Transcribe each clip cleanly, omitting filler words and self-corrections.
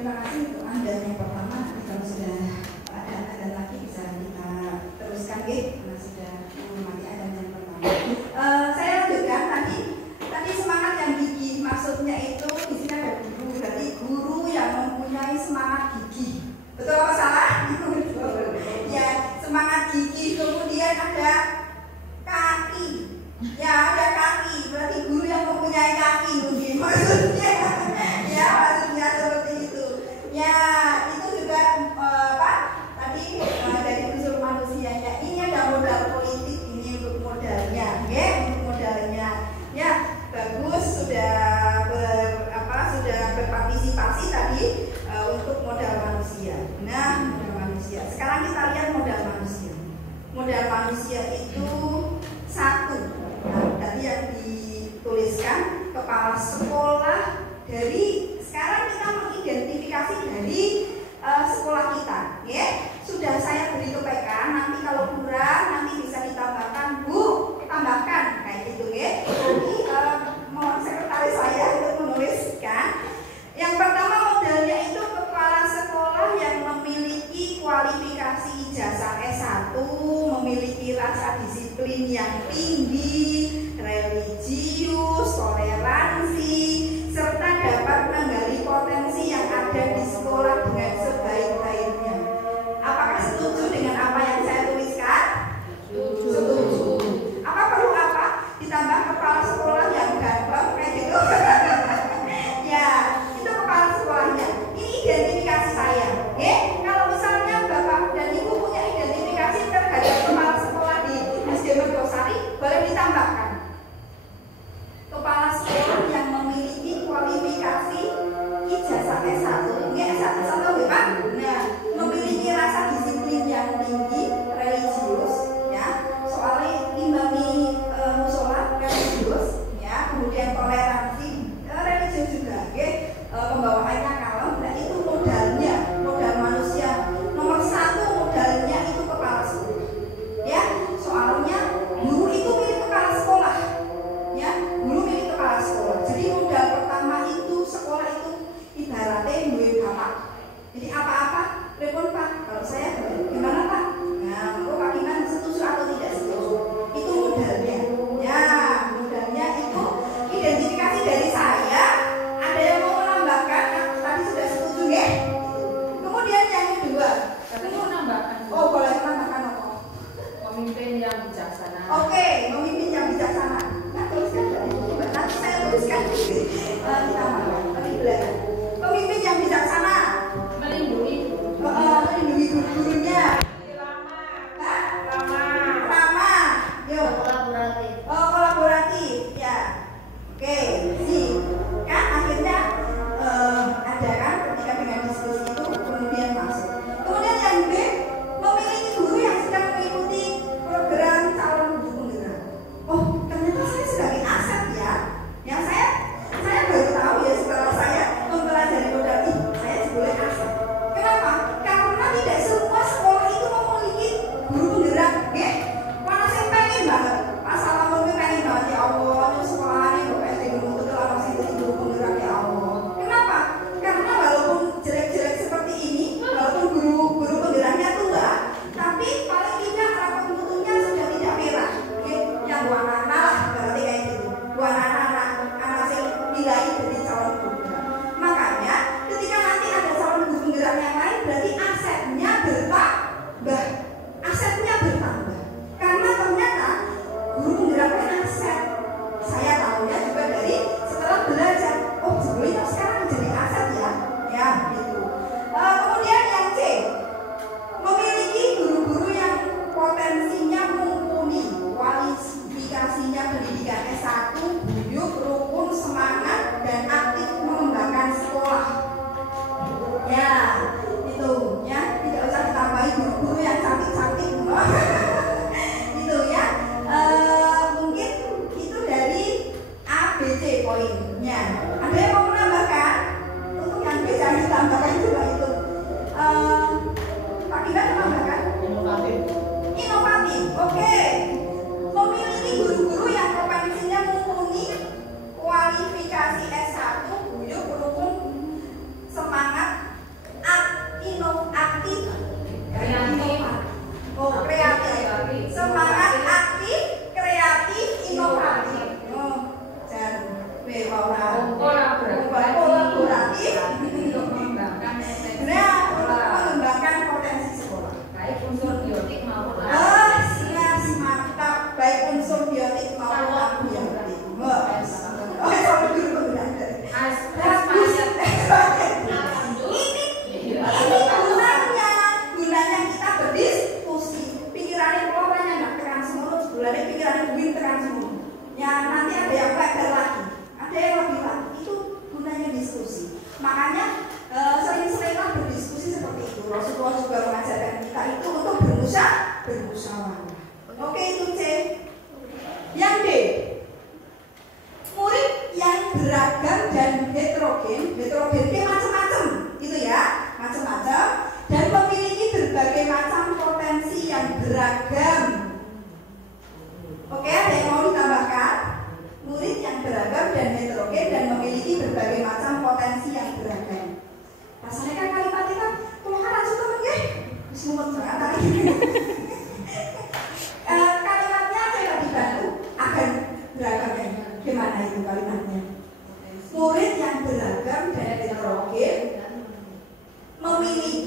terima kasih untuk Anda yang pertama. Kalau sudah ada adan lagi bisa kita teruskan, karena sudah menghormati adan yang pertama. Saya lanjutkan tadi semangat yang gigih, maksudnya itu di sini ada guru, berarti guru yang mempunyai semangat gigih. Betul apa salah? Ya, semangat gigih. Kemudian ada kaki. Ya, ada kaki. Berarti guru yang mempunyai kaki mungkin maksudnya. Ya, maksudnya seperti itu. Ya, itu juga tadi dari unsur manusianya. Ini ada modal politik, ini untuk modalnya, ya, untuk modalnya. Ya, bagus sudah berpartisipasi tadi untuk modal manusia. Nah, modal manusia. Sekarang kita lihat modal manusia. Modal manusia itu satu. Nah, tadi yang dituliskan kepala sekolah dari sekarang kita mengidentifikasi dari sekolah kita, ya. Sudah saya beri ke PK, nanti kalau kurang nanti bisa ditambahkan, Bu, tambahkan kayak gitu, ya. Nanti mohon sekretaris saya untuk menuliskan. Yang pertama modalnya itu kepala sekolah yang memiliki kualifikasi ijazah S1, memiliki rasa disiplin yang tinggi, religius, toleransi, serta dapat menggali potensi yang ada di sekolah dengan sebaik-baiknya. Apakah setuju dengan apa yang saya tuliskan? Setuju. Apa perlu apa? Ditambah kepala sekolah yang ganteng kayak gitu. Ya, itu kepala sekolahnya. Ini identifikasi saya. Ya, kalau misalnya Bapak dan Ibu punya identifikasi terhadap kepala sekolah di SD Mergosari, boleh ditambah.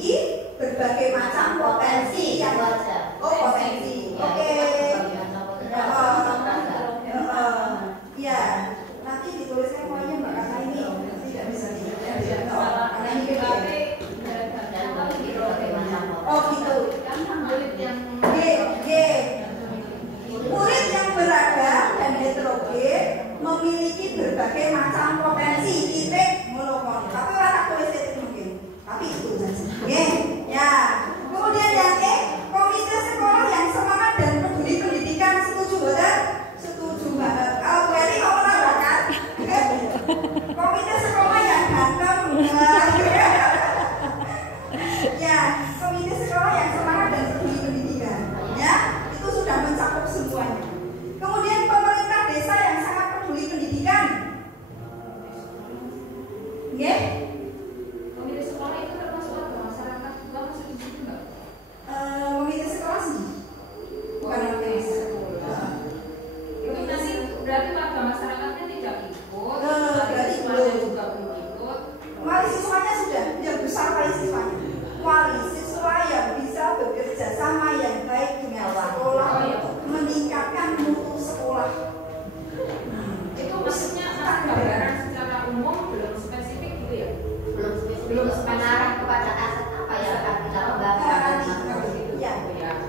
memiliki berbagai macam potensi yang potensi. Oke. Ya, nanti dituliskan poinnya Mbak karena ini tidak bisa karena ini gede. Oh gitu. Murid yang beragam dan heterogen memiliki berbagai macam potensi. Titik monokon. Tapi orang tulis titik mungkin. Tapi itu saja. Oke. Ya. Kemudian yang E, komite sekolah yang semangat dan peduli pendidikan. Setuju betul? Setuju banget. Kalau Bu Eli mau menambahkan? Komite sekolah yang ganteng. Ya, komite sekolah yang semangat dan peduli pendidikan. Ya, itu sudah mencakup semuanya. Kemudian pemerintah desa yang sangat peduli pendidikan. Oke? Komite sekolah itu termasuk warga masyarakat juga masuk di situ nggak? Komite sekolah sih, bukan komite sekolah. Itu nanti berarti warga masyarakatnya tidak ikut, Berarti siswanya belum. juga belum ikut. Wali siswanya sudah yang besar wali siswanya. Wali siswa yang bisa bekerja sama yang baik dengan sekolah untuk meningkatkan mutu sekolah. Itu maksudnya gambaran secara umum belum spesifik gitu ya? Belum mengarah kepada aset apa yang akan kita kembangkan. Ya,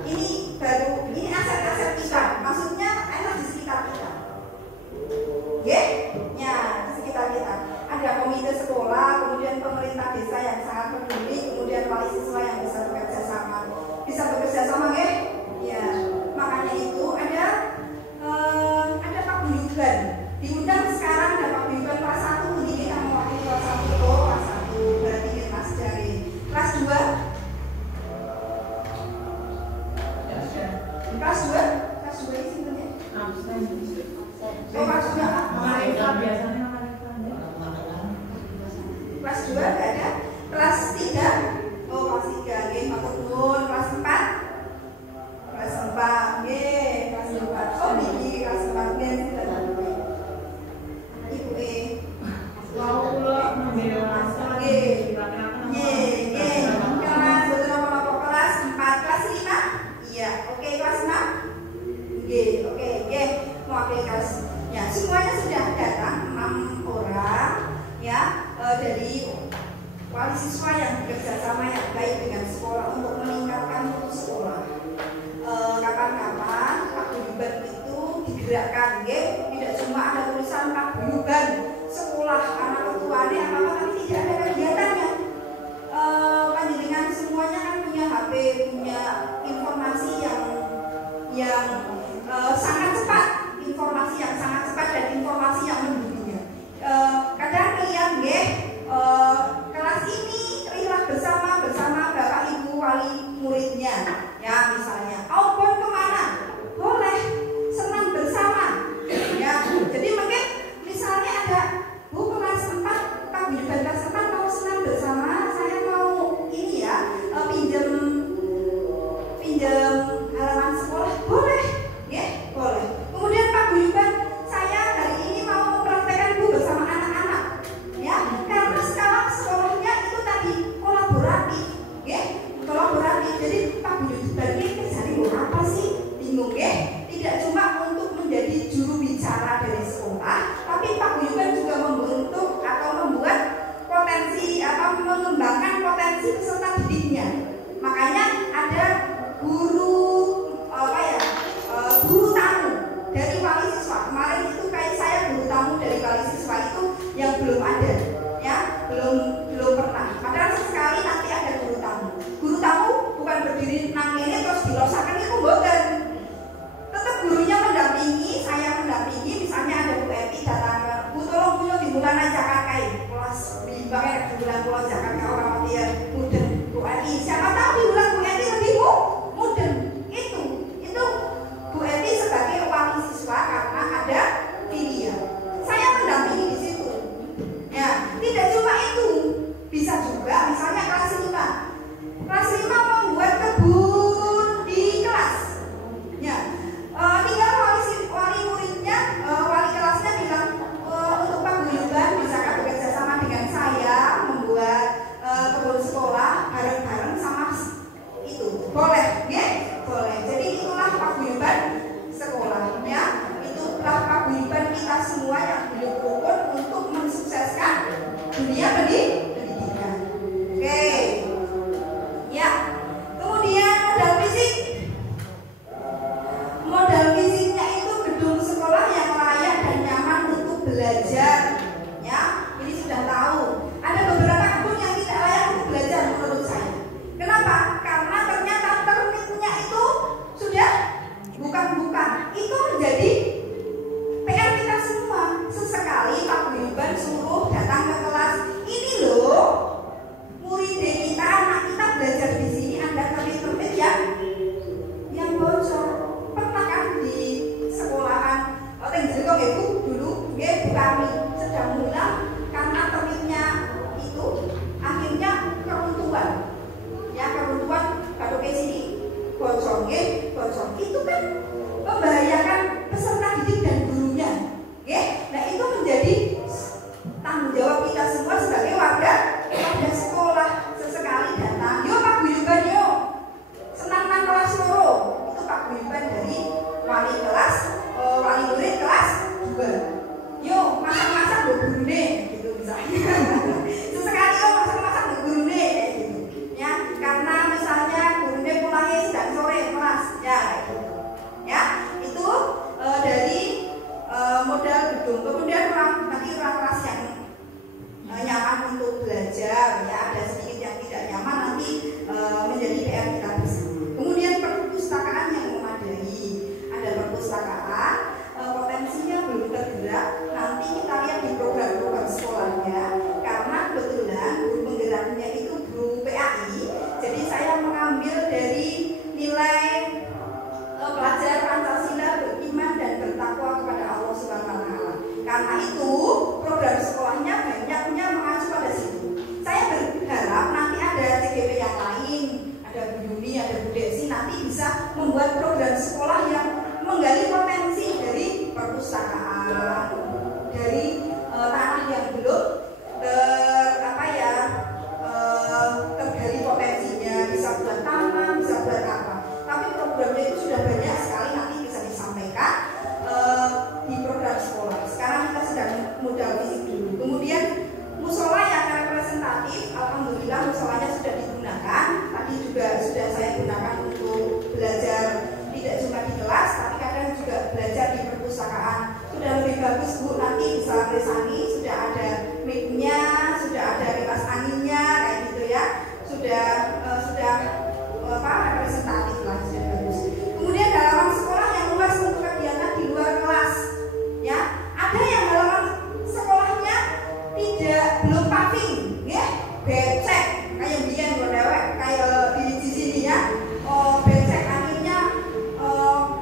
ini baru ini aset-aset kita. Maksudnya enak di sekitar kita. Ya, di sekitar kita. Ada komite sekolah, kemudian pemerintah desa yang sangat peduli, kemudian wali siswa yang bisa bekerja sama. Bisa bekerja sama, ya. Makanya itu ada paguyuban. Diundang sekarang ada paguyuban kelas 1, ini kita mewakili kelas 1, kelas 1 berarti Mas dari kelas 2. Kelas 2 ini sebenarnya. Kelas 2 Kelas 2 enggak ada. Kelas 3. Kelas 3 nggih, matur nuwun. Kelas 4. Kelas 4 nggih, kelas 4. Oh, niki kelas 4 nggih. Ibu Mau pulang dewasa. Nggih. Kelas berapa kelas 4, kelas 5? Iya, oke kelas 6. Nggih, oke, nggih. Mewakili kelas. Ya, semuanya sudah datang 6 orang ya. Dari wali siswa yang bekerja sama yang baik dengan sekolah untuk meningkatkan mutu sekolah. Kapan-kapan paguyuban itu digerakkan, tidak cuma ada tulisan paguyuban sekolah anak ketuanya apa tapi tidak ada kegiatannya. Panjenengan semuanya kan punya HP, punya informasi yang sangat cepat, informasi yang sangat cepat dan informasi yang mendunia. Kadang lihat kelas ini rilah bersama Bapak Ibu wali muridnya ya misalnya outbound kemana boleh senang bersama ya. Jadi mungkin misalnya ada Bu kelas 4 paguyuban kelas 4 mau senang bersama, saya mau ini ya pinjam halaman sekolah boleh ya boleh. Kemudian paguyuban saya hari ini mau mempraktekkan Bu bersama anak-anak ya, karena sekarang sekolahnya itu tadi kolaboratif ya, kolaboratif. Jadi paguyuban ini kerjanya apa sih, bingung ya. Tidak cuma untuk menjadi juru bicara dari sekolah, tapi paguyuban juga membentuk atau membuat potensi mengembangkan potensi peserta didiknya. Makanya ada guru tamu dari wali siswa. Kemarin itu kayak saya guru tamu dari wali siswa itu yang belum ada ya, belum pernah. Padahal sesekali nanti ada guru tamu. Guru tamu bukan berdiri nang ini terus dilosakan itu mboten. Tetap gurunya mendampingi, saya mendampingi. Misalnya ada Bu Eti datang ke Bu tolong punya di bulan Jakarta kelas dipakai di bulan Pulau Jakarta orang dia mudeng Bu Eti. Siapa tahu di bulan Bu Eti lebih mudeng. Itu Bu Eti sebagai wali siswa karena ada pilihan. Saya mendampingi di situ. Ya, tidak cuma itu, bisa juga misalnya kelas 5. Kelas 5 membuat kebun di kelas. wajar ya, ada sedikit yang tidak nyaman, nanti menjadi PR kita bersama. Kemudian perpustakaan yang memadai, ada perpustakaan potensinya belum tergerak, nanti kita lihat di program-program sekolahnya, karena kebetulan guru penggeraknya itu guru PAI, jadi saya mengambil dari nilai pelajar Pancasila, beriman dan bertakwa kepada Allah Subhanahu wa Ta'ala. Karena itu program sekolahnya banyaknya mengacu pada situ. Saya berharap nanti ada CGP yang lain, ada Bu Yuni, ada Bu Desi, nanti bisa membuat program sekolah yang menggali potensi dari perpustakaan, dari tanah yang belum tergali potensinya, bisa buat taman, bisa buat apa. Tapi programnya itu sudah banyak sekali, nanti bisa disampaikan di program sekolah. Sekarang kita sedang modal fisik dulu. Kemudian musola yang representatif, alhamdulillah musolanya sudah digunakan. Tadi juga sudah saya gunakan untuk belajar tidak cuma di kelas, tapi kadang juga belajar di perpustakaan. Sudah lebih bagus Bu, nanti bisa Krisani, sudah ada mic-nya, sudah ada kipas anginnya, kayak gitu ya. Sudah representatif lah, sudah bagus. Kemudian halaman sekolah yang luas untuk kegiatan di luar kelas, ya. Ada yang halaman sekolahnya belum paving, ya, becek, kayak biyen dewek, kayak di sini ya. Becek akhirnya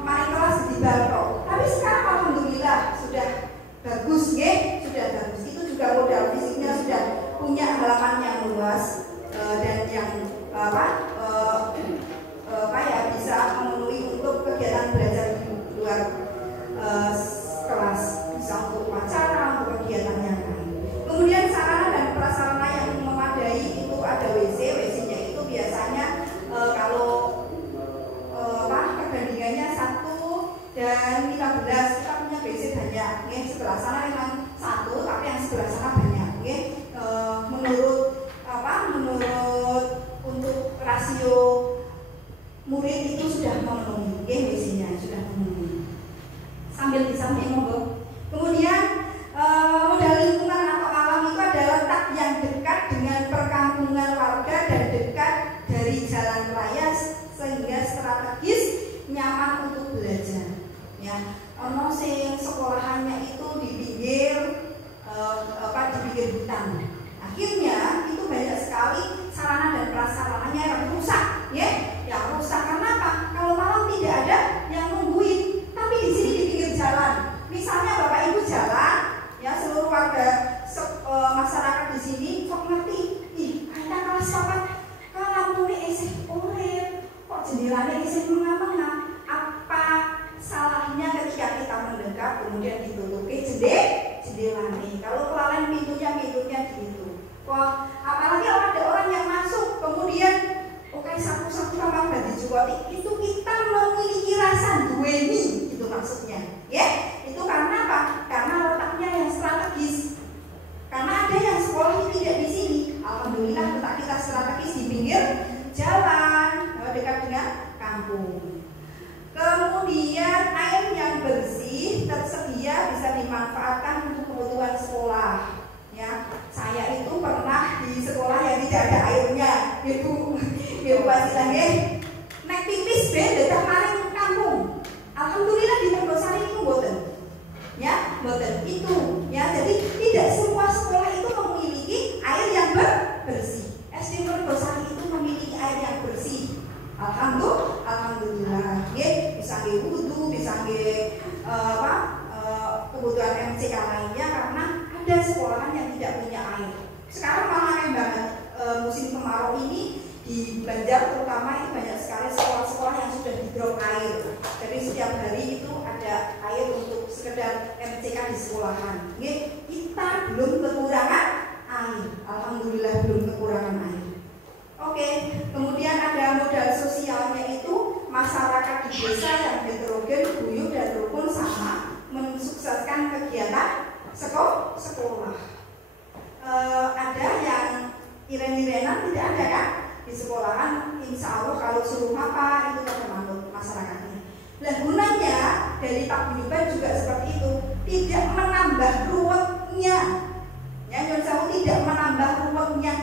mari kelas di balkon. Tapi sekarang alhamdulillah sudah bagus, ya, sudah bagus. Itu juga modal fisiknya sudah punya halaman yang luas dan yang bisa memenuhi untuk kegiatan belajar di luar kelas, bisa untuk upacara, untuk kegiatan yang lain. Kemudian sarana dan prasarana yang memadai itu ada WC-nya itu biasanya kalau perbandingannya 1 dan 15, kita punya WC banyak, ya. Sebelah sana memang 1, tapi yang sebelah sana banyak, ya. Menurut untuk rasio murid itu sudah memenuhi, ya, WC-nya sudah memenuhi. Sambil disampaikan monggo. Kemudian modal lingkungan atau alam itu ada letak yang dekat dengan perkampungan warga dan dekat dari jalan raya sehingga strategis, nyaman untuk belajar. Ya, ono sing sekolahannya itu di pinggir hutan. Akhirnya itu banyak sekali sarana dan prasarananya yang rusak, ya. Yang rusak karena apa? Kalau malam tidak ada yang nungguin. Tapi di sini di pinggir jalan, misalnya Bapak Ibu jalan, ya, seluruh warga masyarakat di sini kok ngerti, kayaknya kelas papat lampunya isih urip, kok jendelanya isih mengapa-ngapa. Apa salahnya ketika kita mendekat kemudian ditutupi jendelanya? Kalau kelalen pintunya gitu. Kok apalagi ada orang yang masuk kemudian satu-satu kamar bagi jukoti, itu kita memiliki rasa duweni, itu maksudnya, ya. Itu karena apa? Karena letaknya yang strategis. Karena ada yang sekolah tidak di sini, alhamdulillah letak kita strategis di pinggir jalan, dekat dengan kampung. Kemudian air yang bersih tersedia bisa dimanfaatkan untuk kebutuhan sekolah. Ya, saya itu pernah di sekolah yang tidak ada airnya, Ibu pasti lagi naik pipis dekat maring kampung. Alhamdulillah di Mergosari itu boten, ya, boten itu, ya. Jadi tidak semua sekolah itu memiliki air yang bersih. SD Mergosari itu memiliki air yang bersih. Alhamdulillah, ya, bisa wudhu, bisa kebutuhan MCK lainnya karena ada sekolahan yang tidak punya air. Sekarang malah kayak banget musim kemarau ini di Banjar terutama itu banyak sekali sekolah-sekolah yang sudah di drop air. Jadi setiap hari itu ada air untuk sekedar MCK di sekolahan. Kita belum kekurangan air. Alhamdulillah belum kekurangan air. Oke, kemudian ada modal sosialnya itu masyarakat di desa yang heterogen, guyup dan rukun sama mensukseskan kegiatan sekolah. Ada yang iren-irenan tidak ada kan? Di sekolahan insya Allah kalau suruh apa itu termanut masyarakatnya. Nah gunanya dari paguyuban juga seperti itu, tidak menambah ruwetnya, ya, tidak menambah ruwetnya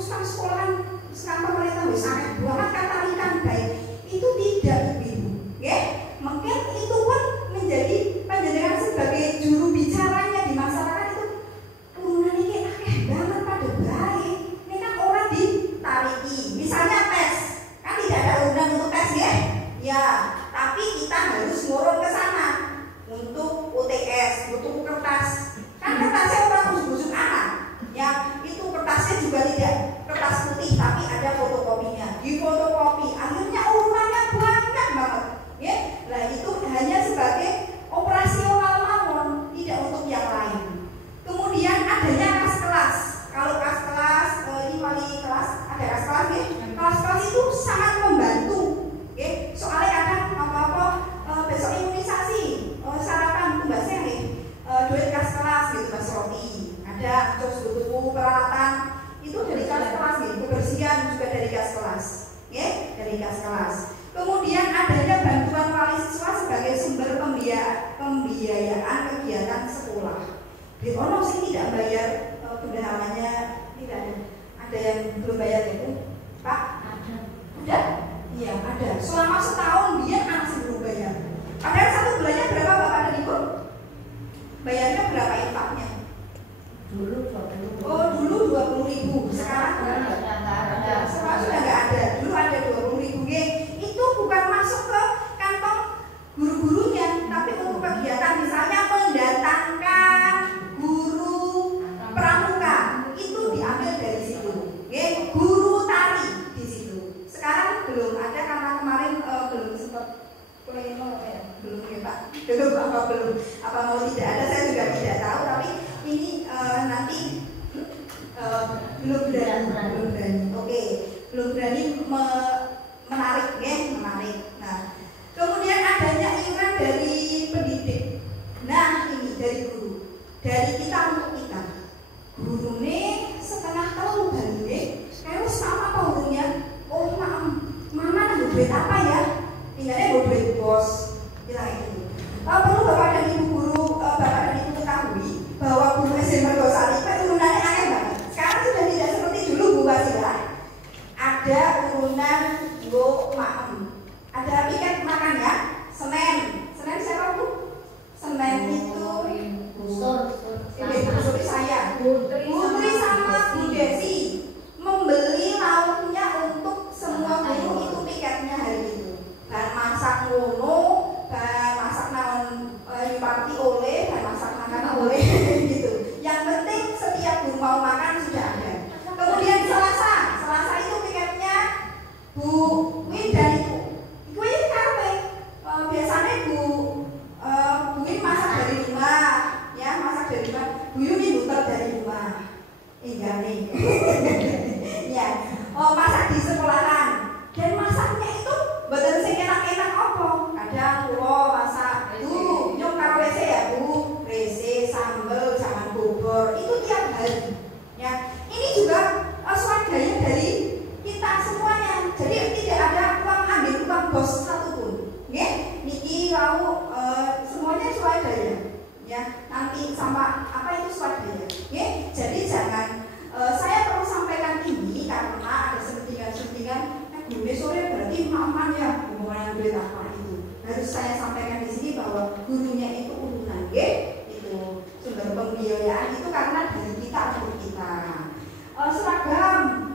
sekarang sekolahan sekarang pemerintah wis akeh banget katarikan baik itu tidak ibu, ya. Mungkin itu pun menjadi panjenengan sebagai juru bicaranya di masyarakat itu urunan ini akeh banget pada baik. Ini kan orang ditariki, misalnya tes, kan tidak ada urunan untuk tes ya, ya. Tapi kita harus ngurung ke sana untuk UTS, butuh kertas. Kan kertasnya orang busuk-busuk anak, ya. Itu kertasnya juga tidak kertas putih, tapi ada fotokopinya. Di fotokopi, akhirnya urunannya banyak banget, ya. Nah itu hanya sebagai operasional mawon, tidak untuk yang lain. Kemudian adanya kas kelas. Kalau kas kelas, ini wali kelas, ada kas kelas, ya. Kelas-kelas itu sangat membantu, ya. Soalnya kadang apa-apa besok imunisasi, sarapan tugasnya nih, duit kas kelas gitu Mas Roti. Ada terus butuh peralatan itu dari kas kelas gitu, kebersihan juga dari kas kelas, ya, dari kas kelas. Kemudian adanya bantuan wali siswa sebagai sumber pembiayaan kegiatan sekolah. Di ono sih tidak bayar bendaharanya, tidak ada. Ada yang belum bayar itu, Pak? Ada. Ada? Iya ada. Selama setahun dia masih belum bayar. Padahal satu bulannya berapa Bapak dan Ibu? Bayarnya berapa infaknya? Dulu 20. Oh dulu 20.000. Sekarang sekarang sudah nggak ada. Dulu ada 20.000. Itu bukan masuk ke kantong guru-gurunya, tapi untuk kegiatan misalnya mendatangkan guru pramuka itu diambil dari situ. Guru tari di situ. Sekarang belum ada karena kemarin belum sempat pleno ya, belum ya Pak. Belum apa mau tidak ada saya juga tidak tahu, tapi ini nanti belum berani. Oke, belum berani menarik ya, menarik. Nah, kemudian adanya iuran dari pendidik. Nah, ini dari guru. Dari kita untuk kita. Guru nih setengah tahun balik, kayak sama apa hurufnya? Oh, mama nanggung duit apa ya? Tinggalnya bawa duit bos. Bilang gitu. Perlu Bapak dan Ibu guru, Bapak dan Ibu ketahui bahwa guru SMP Mergo Salibah urunannya aneh banget. Sekarang sudah tidak seperti dulu Bu Wasila. Ada urunan go maem. Ada piket makan ya. Senin siapa Bu? Senin itu Busur saya. Putri sama Bu Desi membeli lauknya untuk semua guru itu piketnya hari itu. Dan masak ngono, dan masak naon party oleh, dan masak makanan oleh gitu. Yang penting setiap guru mau makan sudah ada. Kemudian Selasa itu piketnya Bu Win dan Ibu Win kafe. Biasanya Bu Win masak dari rumah, ya masak dari rumah. Bu Yuni muter dari rumah. Enggak nih. Ya, masak di sekolahan. Dan masaknya itu betul sing enak-enak apa? Kadang kula masak Bu, nyong karo WC ya Bu, WC sambel jangan bubur. Itu tiap hari. Ya, ini juga swadaya dari kita semuanya. Jadi tidak ada uang ambil uang bos satupun. Nggih, niki wau semuanya swadaya. Ya, nanti sama apa itu swadaya. Nggih, jadi jangan saya perlu sampaikan ini karena ada sentingan-sentingan guru sore berarti maman ya hubungan duit apa itu. Harus saya sampaikan di sini bahwa gurunya itu urunan, itu sumber pembiayaan itu karena dari kita untuk kita.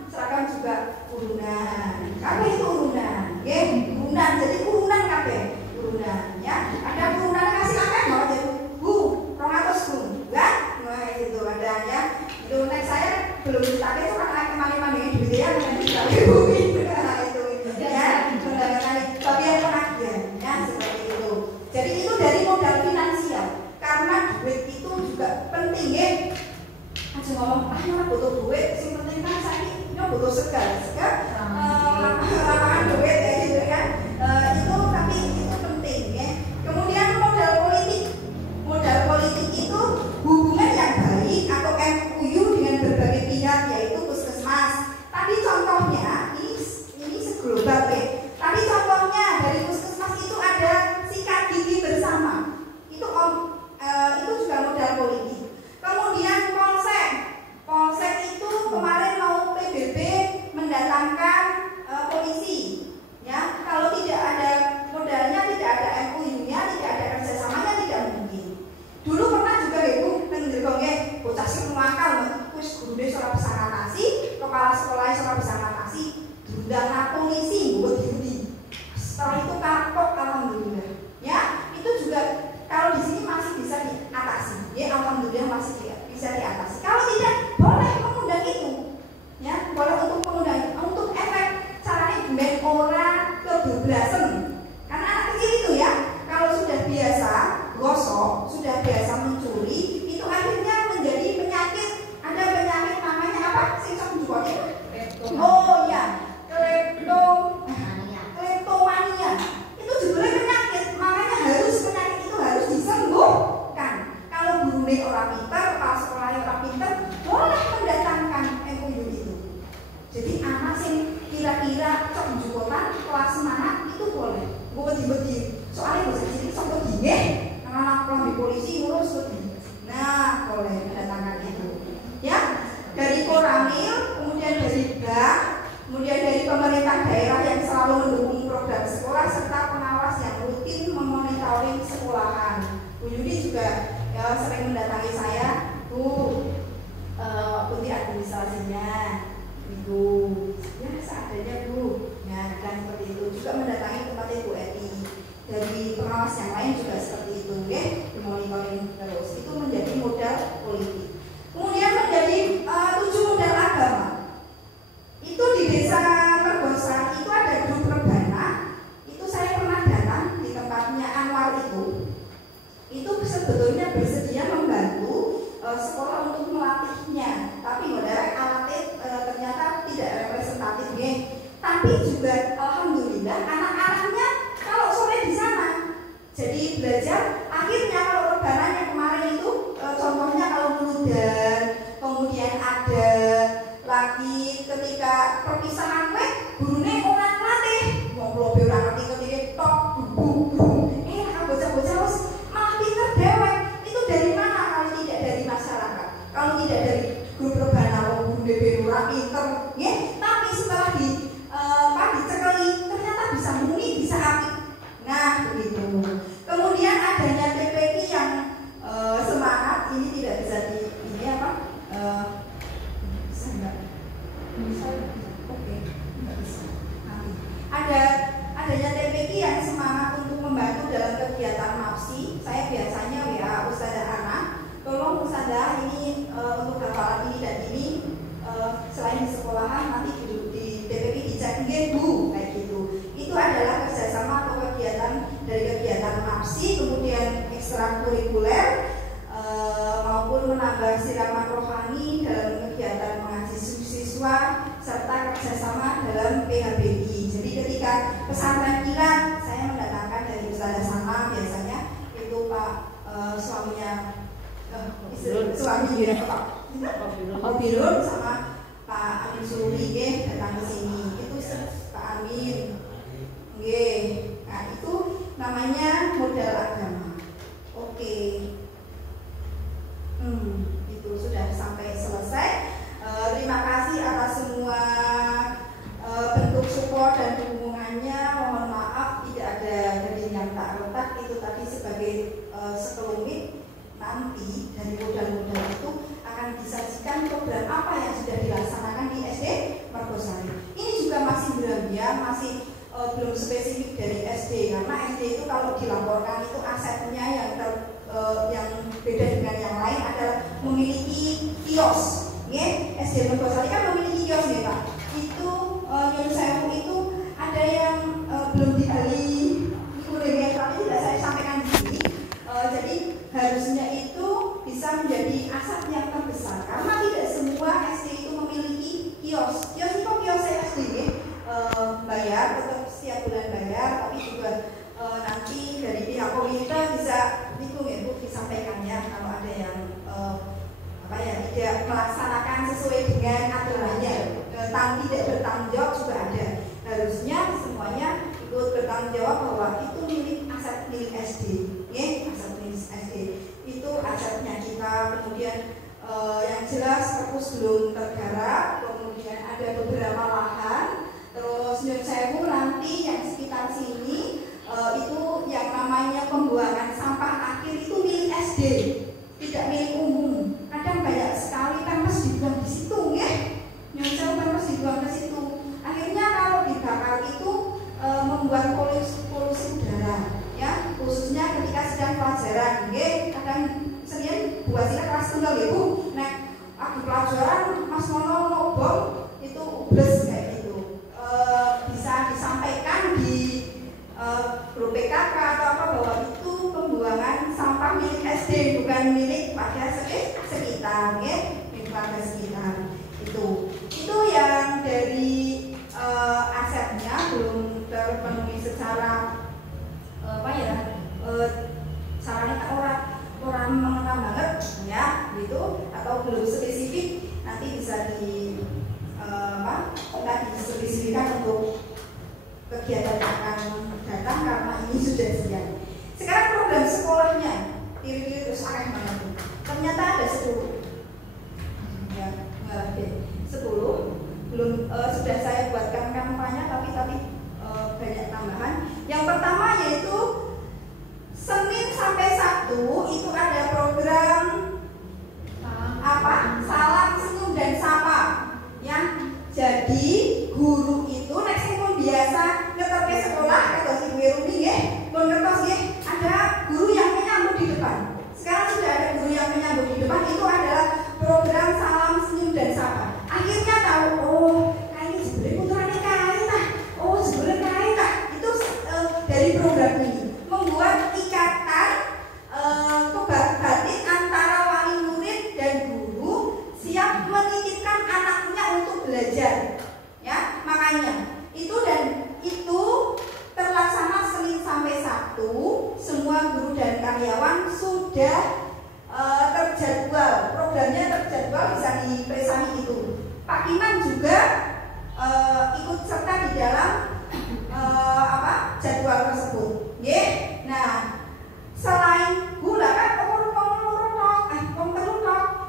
Seragam juga urunan. Kabeh itu urunan, urunan. Jadi urunan kabeh, urunan ya. Ada urunan kasih akeh mau jadi Bu, 200 Bu. Enggak? Nah, itu ada ya. Itu next saya belum ditanya itu karena kemana-mana duit ya nanti sekali Bu. Bagian penagihan ya seperti itu. Jadi itu dari modal finansial karena duit itu juga penting ya. Aja ngomong orang butuh duit, yang penting kan saya butuh segar lapangan duit ya gitu kan. Itu tapi itu penting ya. Kemudian modal politik itu hubungan yang baik atau MOU dengan berbagai pihak yaitu puskesmas. Tadi contohnya ini nasi diundang polisi buat diundi. Setelah itu kapok, alhamdulillah. Ya, itu juga kalau di sini masih bisa diatasi. Ya, alhamdulillah masih bisa diatasi. Kalau tidak, boleh mengundang itu. Ya, boleh untuk mengundang untuk efek caranya gimana orang kebablasan. Karena anak kecil itu ya, kalau sudah biasa gosok, sudah biasa mencuri, itu akhirnya menjadi penyakit. Ada penyakit namanya apa? Singkong juga. Oh ya, kleptomania. Itu judulnya penyakit. Makanya penyakit itu harus disembuhkan. Kalau gurunya orang pintar, kepala sekolahnya orang pintar, boleh mendatangkan MOU itu. Jadi anak sing kira-kira cok jukotan kelas mana itu boleh. Gue beti-beti. Soalnya gue jadi sok begini. Anak pulang di polisi ngurus begini. Nah, boleh mendatangkan itu. Ya, dari Koramil, kemudian dari bank, kemudian dari pemerintah daerah yang selalu mendukung program sekolah serta pengawas yang rutin memonitoring sekolahan. Bu Yudi juga ya, sering mendatangi saya, Bu, putih administrasinya, Ibu, ya seadanya Bu, ya dan seperti itu. Juga mendatangi tempatnya Bu Eti. Dari pengawas yang lain juga seperti itu, ya, dimonitoring terus. Itu menjadi modal politik. Kemudian menjadi 7 modal agama. Itu di desa Mergosari itu ada grup rebana. Itu saya pernah datang di tempatnya Anwar itu. Itu sebetulnya bersedia membantu sekolah untuk melatihnya. Tapi modalnya alatnya ternyata tidak representatif, ya. Tapi juga alhamdulillah anak-anaknya kalau sore di sana. Jadi belajar. Akhirnya kalau rebana yang kemarin itu contohnya kalau meludan, kemudian ada lagi ketika perpisahan gurunya orang latih ngobrol orang ngerti ketika tok bocah-bocah malah pinter dewek. Itu dari mana kalau tidak dari masyarakat, kalau tidak dari grup rebana guru DB ora pinter, ya. Tapi setelah dicekeli ternyata bisa muni, bisa apik. Nah begitu. Kemudian adanya TPK yang semangat ini tidak bisa bisa enggak? Oke, enggak bisa. Adanya TPK yang semangat untuk membantu dalam kegiatan MAPSI. Saya biasanya WA Ustazah Ana, tolong Ustazah ini untuk hafalan ini dan ini selain di sekolahan nanti di TPK dicek Bu, kayak gitu. Itu adalah kerjasama atau kegiatan dari kegiatan MAPSI, kemudian ekstrakurikuler maupun menambah siraman rohani dalam kegiatan mengaji siswa serta kerjasama dalam PHBI. Jadi ketika pesantren kilat saya mendatangkan dari Ustazah Sama, biasanya itu Pak suaminya Pak Birun sama Pak Amin Suri datang ke sini. Itu Pak Amin. Nah itu namanya modal agama. Oke. Itu sudah sampai selesai. Terima kasih atas semua bentuk support dan dukungannya. Mohon maaf tidak ada dari yang tak retak. Itu tadi sebagai sekelumit. Nanti dari modal-modal itu akan disajikan program apa yang sudah dilaksanakan di SD Mergosari. Ini juga masih berambia, masih belum spesifik dari SD, karena SD itu kalau dilaporkan itu asetnya yang beda dengan yang lain adalah memiliki kios. SD Mergosari kan memiliki kios nih Pak. Itu Nyun Sewu itu ada yang belum dibeli, tapi tidak saya sampaikan di sini. Jadi harusnya itu bisa menjadi aset yang terbesar karena tidak semua SD itu memiliki kios. Kios itu kios SD bayar, tetap setiap bulan bayar, tapi juga nanti dari pihak pemerintah bisa itu ya Bu disampaikannya kalau ada yang tidak melaksanakan sesuai dengan aturannya, tidak bertanggung jawab juga ada. Harusnya semuanya ikut bertanggung jawab bahwa itu aset milik SD, ya, aset milik SD itu asetnya kita. Kemudian yang jelas perpus belum tergarap, kemudian ada beberapa lahan. Terus Nyun Sewu nanti yang sekitar sini itu yang namanya pembuangan sampah akhir itu milik SD, tidak milik umum. Kadang banyak sekali pampers dibuang di situ, ya. Nyun Sewu pampers dibuang ke situ. bom itu ubles kayak gitu. Bisa disampaikan di grup PKK atau apa bahwa itu pembuangan sampah milik SD, bukan milik warga sekitar, ya, milik warga sekitar. Itu yang dari asetnya belum terpenuhi secara caranya kan orang mengenal banget ya gitu, atau belum spesifik, nanti bisa kita dispesifikkan untuk kegiatan akan datang karena ini sudah siap. Sekarang program sekolahnya diri terus aneh banget. Ternyata ada 10. Ya, enggak ada 10. Belum sudah saya buatkan kampanye tapi banyak tambahan. Yang pertama yaitu Senin sampai Sabtu itu ada program salam, senyum dan sapa. Ya, jadi guru itu nek sing biasa ngeterke sekolah atau si Rumi nggih, pun ngertos nggih, ada guru yang menyambut di depan. Sekarang sudah ada guru yang menyambut di depan, itu adalah program salam, senyum dan sapa. Akhirnya tahu, oh, kayak sebenarnya putrane kae tah. Oh, sebenarnya kae tah. Itu dari program ini membuat ikatan batin antara wali murid dan guru siap menitipkan anaknya untuk belajar. Ya, makanya itu terlaksana Senin sampai Sabtu. Semua guru dan karyawan sudah terjadwal, programnya terjadwal, bisa dipresani itu. Pak Iman juga ikut serta di dalam jadwal tersebut. Nah, selain gula kan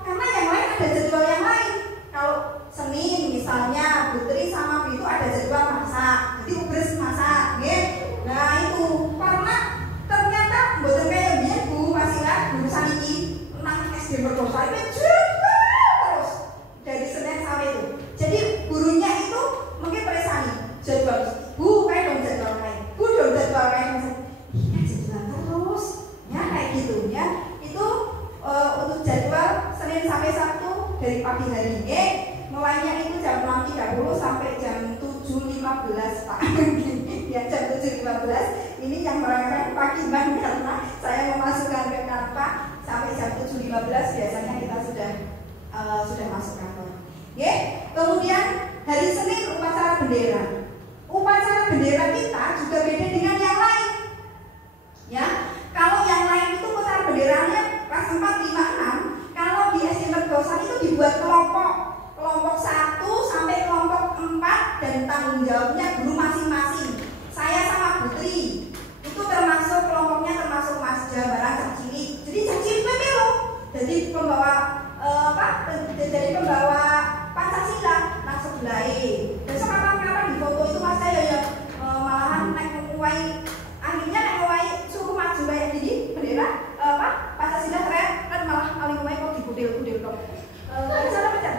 karena yang lain ada jadwal yang lain. Kalau Senin misalnya Putri sama Bu itu ada jadwal masak, jadi ubres masak, nah itu karena ternyata mboten kaya biyen Bu Wasila guru saniki nang SD Mertosa itu terus dari Senin sampai itu. Jadi gurunya itu mungkin presani jadwal Bu kayak dong jadwal kayak Bu dong jadwal kayak jadwal terus ya kayak gitu ya. Itu untuk jadwal Senin sampai Sabtu dari pagi hari ini. Mulainya itu jam 6.30 sampai jam 7.15 Pak. Ya, jam 7.15. Ini yang barangkali Pak Iman karena saya memasukkan ke kantor sampai jam 7.15 biasanya kita sudah masuk kantor. Kemudian hari Senin upacara bendera. Upacara bendera kita juga beda dengan yang lain. Ya, kalau yang lain itu upacara benderanya kelas 4, 5, 6. Kalau di SD Mertosa itu dibuat kelompok 1 sampai kelompok 4 dan tanggung jawabnya guru masing-masing. Saya sama Putri itu termasuk kelompoknya termasuk Mas Jabaran Cacili. Jadi Cacili pemelo. Jadi pembawa jadi pembawa Pancasila nang sebelahe. Besok kapan-kapan di foto itu Mas saya ya malahan naik ngewai, akhirnya naik ngewai suruh maju kayak gini bendera Pancasila keren kan malah paling ngewai kok dibudel-budel kok. Cara pecah.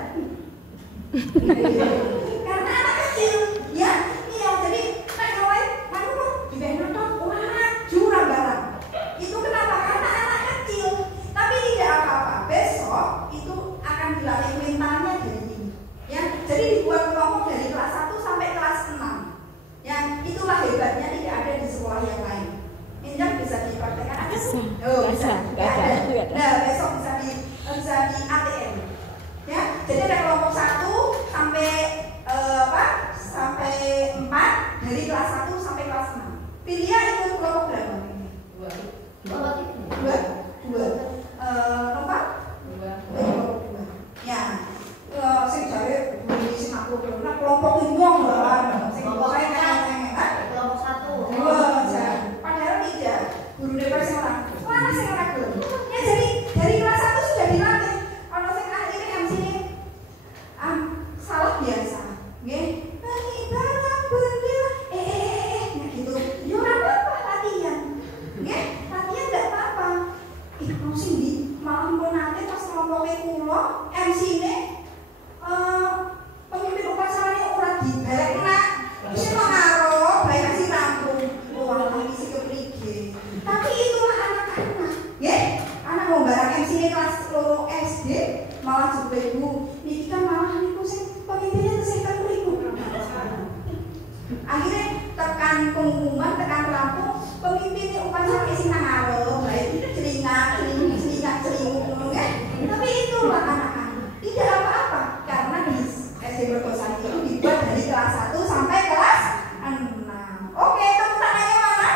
Karena anak kecil, ya, iya. Jadi naik ngewai, kamu kok di nonton, jurang barang. Itu kenapa? Karena anak kecil. Tapi tidak apa-apa. Besok itu akan dilatih mentalnya dari ini. Ya, jadi dibuat kelompok dari kelas 1 sampai kelas 6. Ya, itulah hebatnya tidak ada di sekolah yang lain. Ini yang bisa dipraktekkan ada sih. Oh, bisa. Ada. Nah, besok bisa di ATM. Ya, jadi ada kelompok 1 sampai sampai 4 dari kelas 1 sampai kelas 6. Pilihnya ikut kelompok berapa? 2. Kelompok 2. Ya. Sing jare sing aku kelompok wong lah. Sing saya kan kelompok 1. Padahal tidak. Guru DPR sing ora. Mana sing ora gelem. Ya jadi dari kelas 1 sudah dilatih. Kalau sing akhirnya MC-ne salah biasa. Nggih. Pengibaran bendera gitu. Ya ora apa-apa latihan. Nggih, latihan enggak apa-apa. Mau sing di malah pun nanti pas kelompoke kula MC-ne pemimpin upacaranya ora dibarek nak. Wis karo bae kasih rampung. Wah, iki keprige. Tapi itulah anak-anak. Nggih, anak mau barang MC-ne kelas 2 SD malah jebule Bu. Niki kan malah niku sing Mergosari itu dibuat dari kelas 1 sampai kelas 6. Oke, tepuk tangannya mana?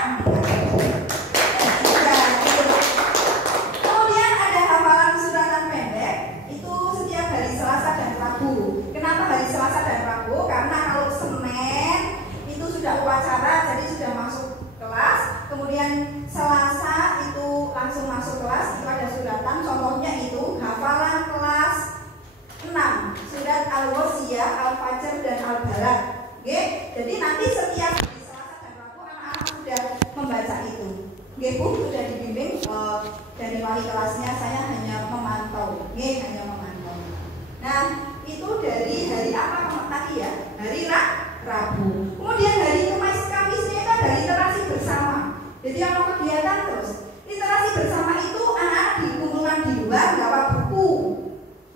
Kemudian ada hafalan suratan pendek itu setiap hari Selasa dan Rabu. Kenapa hari Selasa dan Rabu? Karena kalau Senin itu sudah upacara, jadi sudah masuk kelas. Kemudian Selasa itu langsung masuk kelas, itu ada suratan. Contohnya itu hafalan kelas 6, surat Al-Wasiyah, Al-Fajr dan Al-Balad. Oke, jadi nanti setiap hari Selasa dan Rabu anak-anak sudah membaca itu. Oke Bu, sudah dibimbing dari wali kelasnya, saya hanya memantau. Oke, hanya memantau. Nah, itu dari hari apa tadi ya? Hari Rabu. Kemudian hari Kamisnya itu ada literasi bersama. Jadi kalau kegiatan terus literasi bersama itu anak-anak dikumpulkan di luar bawa buku.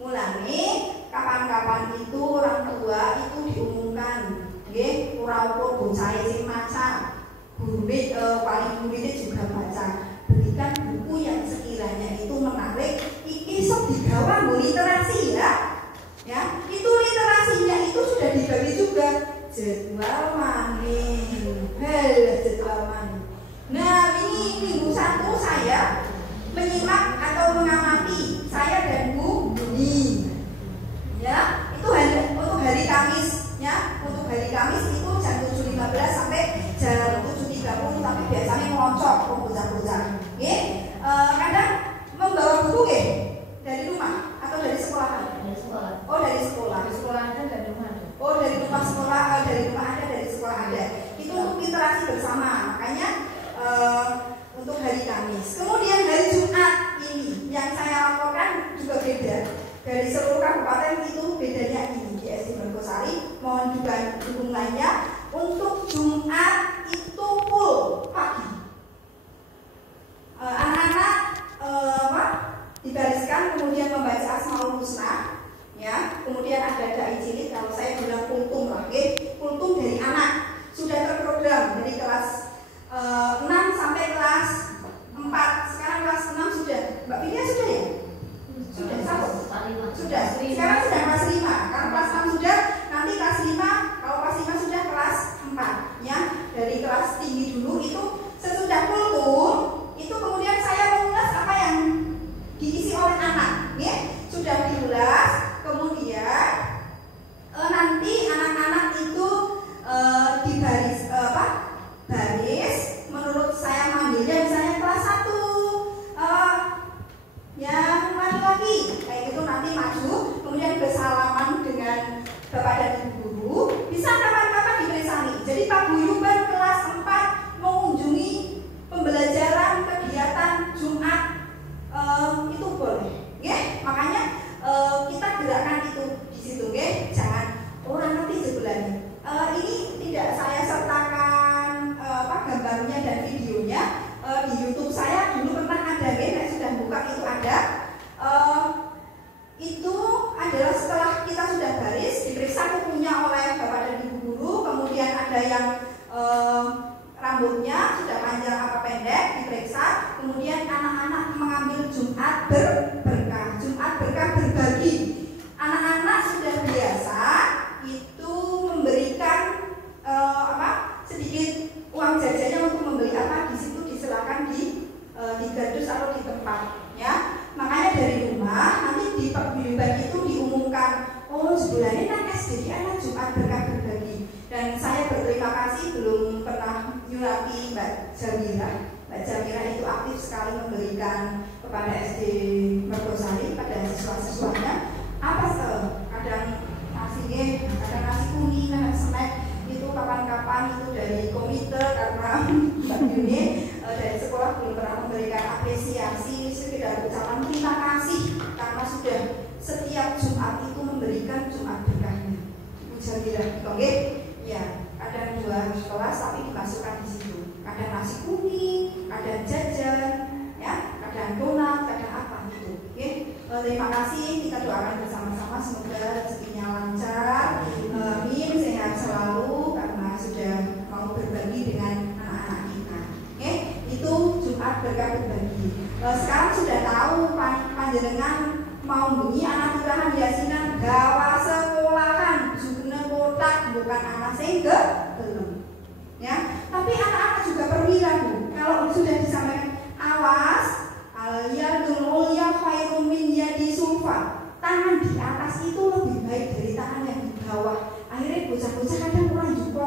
Mulane kapan-kapan itu orang tua itu diumumkan, nggih, ora apa bocahe sing maca, gurune paling muridnya juga baca. Berikan buku yang sekiranya itu menarik, iki sok digawa nggo literasi ya. Ya, itu literasinya itu sudah dibagi juga jadwal maning. Jadwal maning. Nah, ini minggu 1 saya menyimak atau mengamati, saya dan Bu Yuni. Ya, itu untuk hari Kamis ya. Untuk hari Kamis itu jam 7.15 sampai jam 7.30, tapi biasanya meloncok bocah-bocah. Nggih. Kadang membawa buku nggih dari rumah atau dari sekolah? Dari sekolah. Oh, dari sekolah. Dari sekolah ada, dari rumah ada. Oh, dari rumah sekolah, dari rumah ada, dari sekolah ada. Itu untuk literasi bersama. Makanya untuk hari Kamis. Kemudian hari Jumat ini yang saya laporkan juga beda. Dari seluruh kabupaten itu bedanya ini di SD Mergosari. Mohon juga dukung lainnya. Untuk Jumat itu full pagi. Anak-anak dibariskan kemudian membaca Asmaul Husna. Ya, kemudian ada dai cilik, kalau saya bilang kultum lagi, kultum dari anak sudah terprogram dari kelas 6 sampai kelas 4. Sekarang kelas 6 sudah. Mbak Vidya sudah ya? Sudah, sudah. Sekarang sudah kelas 5. Kalau kelas 6 sudah, nanti kelas 5. Kalau kelas 5 sudah kelas 4. Ya, dari kelas tinggi dulu itu sesudah kultum, itu kemudian saya mengulas apa yang diisi oleh anak. Ya, sudah diulas. Kemudian nanti anak-anak itu dibaris baris menurut saya manggilnya misalnya kelas 1 yang laki-laki kayak gitu, nanti maju kemudian bersalaman dengan bapak dan ibu guru, bisa kapan-kapan diperisani. Jadi Pak Guyuban kelas 4 mengunjungi pembelajaran kegiatan Jumat itu boleh ya. Makanya kita gerakan itu di situ ya. Jangan orang nanti sebelahnya. Ini tidak saya sertakan gambarnya dan videonya di YouTube saya dulu pernah ada ya, saya sudah buka itu ada. Itu adalah setelah kita sudah baris diperiksa kukunya oleh bapak dan ibu guru, kemudian ada yang rambutnya sudah panjang apa pendek diperiksa, kemudian anak-anak mengambil Jumat berkah, Jumat berkah berbagi. Anak-anak sudah biasa itu memberikan sedikit uang jajannya untuk membeli apa di situ, disilakan di gardus atau di tempat ya. Makanya dari rumah nanti di paguyuban itu diumumkan, oh sebulannya kan SD anak Jumat berkah berbagi. Dan saya berterima kasih belum pernah nyurati Mbak Jamila. Mbak Jamila itu aktif sekali memberikan kepada SD Mergosari pada siswa-siswanya apa kadang nasinya, kadang nasi kuning, kadang snack itu kapan-kapan itu dari komite karena Mbak Yuni dari sekolah belum pernah memberikan apresiasi, sekedar ucapan terima kasih karena sudah setiap Jumat itu memberikan Jumat berkahnya. Bu Jamila, oke? Ya, kadang 2 kelas tapi dimasukkan di situ. Kadang nasi kuning, kadang jajan, ya, kadang donat, kadang apa gitu. Oke? Terima kasih, kita doakan bersama-sama semoga rezekinya lancar, amin, sehat selalu karena sudah mau berbagi dengan anak-anak kita. Oke? Itu Jumat berkah berbagi. Sekarang sudah tahu panjenengan mau bunyi anak kelurahan Yasinan gawa sekolahan bukan anak sing gelem. Ya, tapi anak-anak juga perwira Bu. Kalau sudah disampaikan awas al-yadul ulya khairum min yadi sulfa. Tangan di atas itu lebih baik dari tangan yang di bawah. Akhirnya bocah-bocah kadang kurang juga.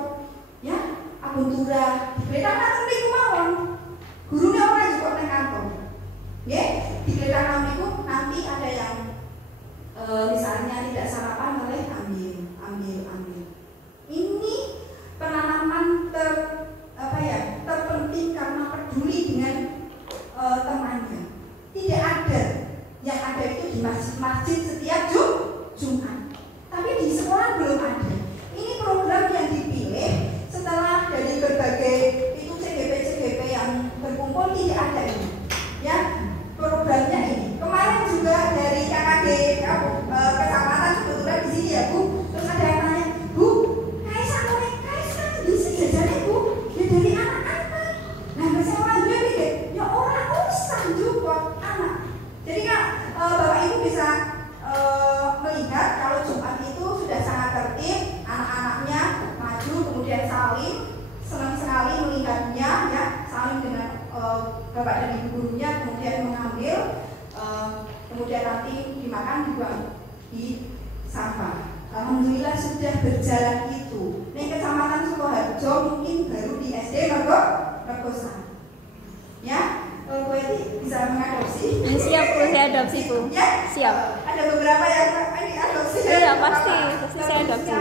Ya, abentura digeletak nang niku mawon. Gurune ora juga nang kantong. Nggih, digeletak nang niku nanti ada yang misalnya tidak sarapan oleh ambil. Ini penanaman terpenting karena peduli dengan temannya. Tidak ada yang ada itu di masjid setiap Jumat. Tapi di sekolah belum ada. Ini program yang dipilih setelah dari berbagai itu CGP yang berkumpul, tidak ada ini. Ya, programnya ini. Kemarin juga dari KKD kecamatan kebetulan di sini ya Bu. Terus ada yang tanya, Bu, Kaisang bisa jajannya Bu? Ya dari anak-anak. Nah, biasanya orang gue mikir, ya orang usah juga anak. Jadi kan Bapak Ibu bisa melihat kalau Jumat itu sudah sangat tertib, anak-anaknya maju kemudian salim, senang sekali melihatnya, ya salim dengan Bapak dan Ibu gurunya, kemudian mengambil, kemudian nanti dimakan juga di sampah. Alhamdulillah sudah berjalan itu. Ini Kecamatan Sukoharjo mungkin baru di SD Mergosan. Ya, Bu Eti bisa mengadopsi. Siap Bu, saya adopsi Bu. Ya, siap. Ada beberapa yang ini adopsi. Iya pasti saya adopsi.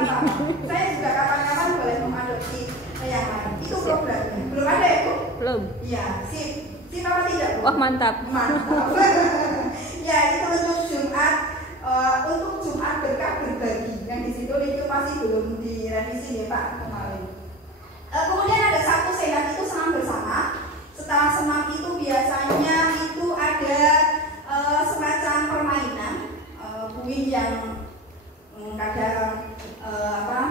Saya juga kapan-kapan boleh mengadopsi yang lain. Itu programnya. Belum ada ya Bu? Belum. Iya, sip apa tidak Bu? Wah mantap. Ya, itu untuk Jumat. Untuk Jumat berkah berbagi yang di situ itu masih belum direvisi ya Pak kemarin. Kemudian ada Sabtu Sehat, itu senam bersama. Setelah senam itu biasanya itu ada semacam permainan buin yang kadang